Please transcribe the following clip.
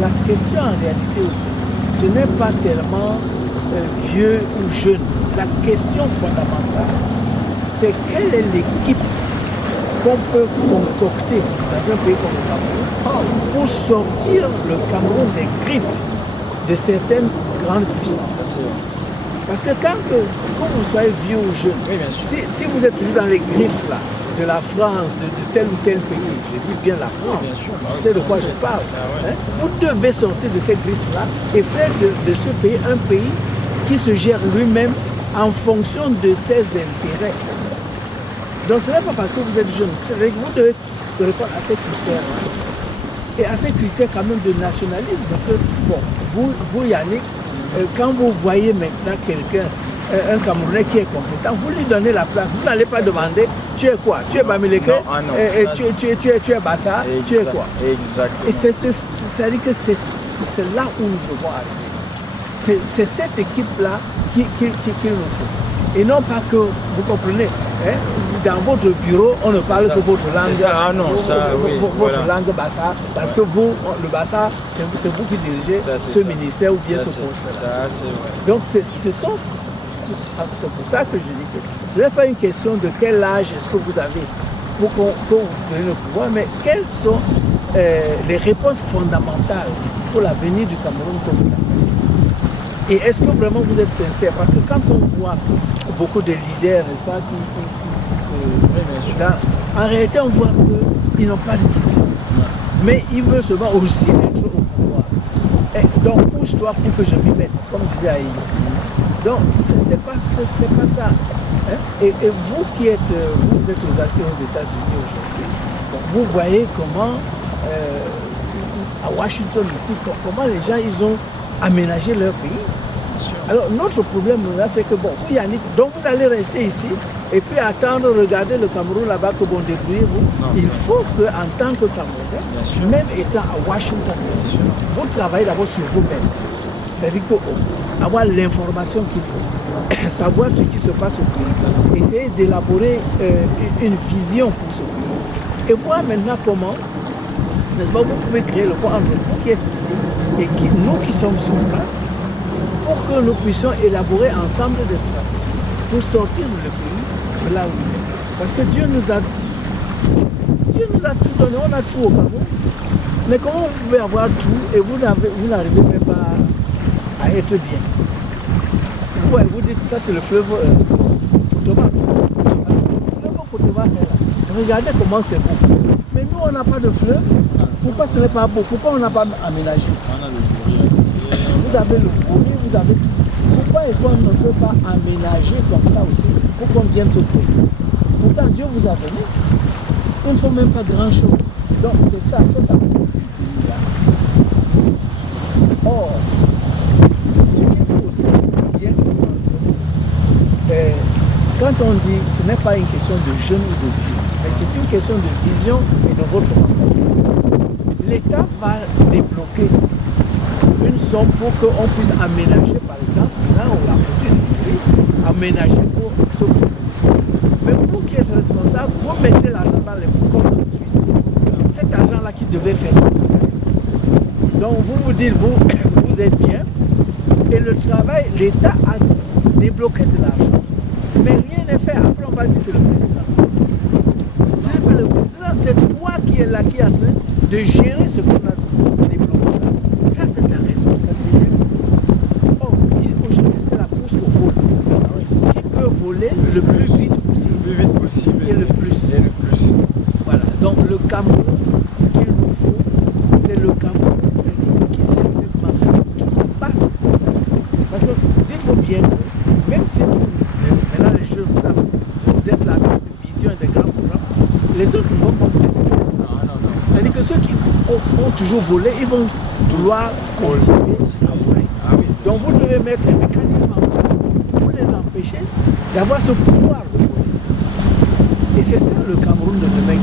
La question en réalité aussi, ce n'est pas tellement vieux ou jeune. La question fondamentale, c'est quelle est l'équipe qu'on peut concocter dans un pays comme le Cameroun pour sortir le Cameroun des griffes de certaines grandes puissances. Parce que quand vous soyez vieux ou jeune, oui, si vous êtes toujours dans les griffes là, de la France, de tel ou tel pays, je dis bien la France, bien sûr, je sais de quoi je parle, vous devez sortir de ces griffes-là et faire de ce pays un pays qui se gère lui-même en fonction de ses intérêts. Donc ce n'est pas parce que vous êtes jeune, vous devez répondre à ces critères-là. Et à ces critères quand même de nationalisme. Que, bon, vous Yannick, quand vous voyez maintenant quelqu'un, un Camerounais qui est compétent, vous lui donnez la place. Vous n'allez pas demander, tu es quoi? Tu es Bamileke? Tu es Bassa? Tu es quoi? Exactement. Et c'est-à-dire que c'est là où nous devons aller. C'est cette équipe-là qu'il nous faut. Et non pas que, vous comprenez, hein, dans votre bureau, on ne parle que votre langue. C'est ça, votre langue Bassa, parce que vous, le Bassa, c'est vous qui dirigez ce ministère ou bien ce poste-là. Donc c'est pour ça que je dis que ce n'est pas une question de quel âge est-ce que vous avez pour vous donner le pouvoir, mais quelles sont les réponses fondamentales pour l'avenir du Cameroun comme vous l'avez. Et est-ce que vraiment vous êtes sincère? Parce que quand on voit beaucoup de leaders, n'est-ce pas, qui en réalité, on voit qu'ils n'ont pas de vision. Mais ils veulent seulement aussi être au pouvoir. Et donc, pousse-toi pour que je m'y mette, comme disait Aïe. Donc, c'est pas ça. Hein? Et vous qui êtes, vous êtes aux États-Unis aujourd'hui, vous voyez comment, à Washington ici, comment les gens, ils ont aménagé leur pays. Alors notre problème là, c'est que bon, vous Yannick, donc vous allez rester ici et puis attendre, regarder le Cameroun là-bas que vont débrouiller vous. Il faut qu'en tant que Camerounais, même étant à Washington, vous travaillez d'abord sur vous-même. C'est-à-dire avoir l'information qu'il faut, savoir ce qui se passe au pays, essayer d'élaborer une vision pour ce pays. Et voir maintenant comment, n'est-ce pas, vous pouvez créer le point entre vous qui êtes ici et nous qui sommes sur place, pour que nous puissions élaborer ensemble des stratégies pour sortir le pays de là où il est. Parce que Dieu nous a tout donné, on a tout au Cameroun. Mais comment vous pouvez avoir tout et vous n'arrivez même pas à être bien? Vous dites ça c'est le fleuve Potova. Le fleuve Potova est là. Regardez comment c'est beau. Mais nous on n'a pas de fleuve. Pourquoi ce n'est pas beau? Pourquoi on n'a pas aménagé? Vous avez le vomi, vous avez tout. Pourquoi est-ce qu'on ne peut pas aménager comme ça aussi pour qu'on vienne se trouver? Pourtant Dieu vous a donné. Il ne faut même pas grand-chose. Donc c'est ça, cet amour du pays-là. Or, ce qu'il faut aussi bien comprendre, quand on dit ce n'est pas une question de jeune ou de vieux, mais c'est une question de vision et de votre mentalité. L'État va débloquer une somme pour qu'on puisse aménager, par exemple, là où la côté du pays, aménager pour ce pays. Mais vous qui êtes responsable, vous mettez l'argent dans les comptes en Suisse. Cet argent-là qui devait faire ça. Donc vous dites, vous êtes bien, et le travail, l'État a débloqué de l'argent. Mais rien n'est fait. Après, on va dire c'est le président. Ce n'est pas le président, c'est toi qui es là, qui est en train de gérer ce qu'on a débloqué là. Ça, c'est ta responsabilité. Or, aujourd'hui, c'est la course au vol. Qui peut voler le plus vite possible. Le plus vite possible. Et le plus. Et le plus. Voilà. Donc, le Cameroun qu'il nous faut, c'est le Cameroun. C'est qui laisse cette machine qui passe. Parce que, dites-vous bien, même si maintenant les jeunes, vous êtes là avec une vision et des grands programmes, les autres ne vont pas vous laisser faire. Non. C'est-à-dire que ceux qui ont toujours volé, ils vont vouloir continuer à voler. Ah oui. Donc vous devez mettre un mécanisme en place pour les empêcher d'avoir ce pouvoir de voler. Et c'est ça le Cameroun de demain.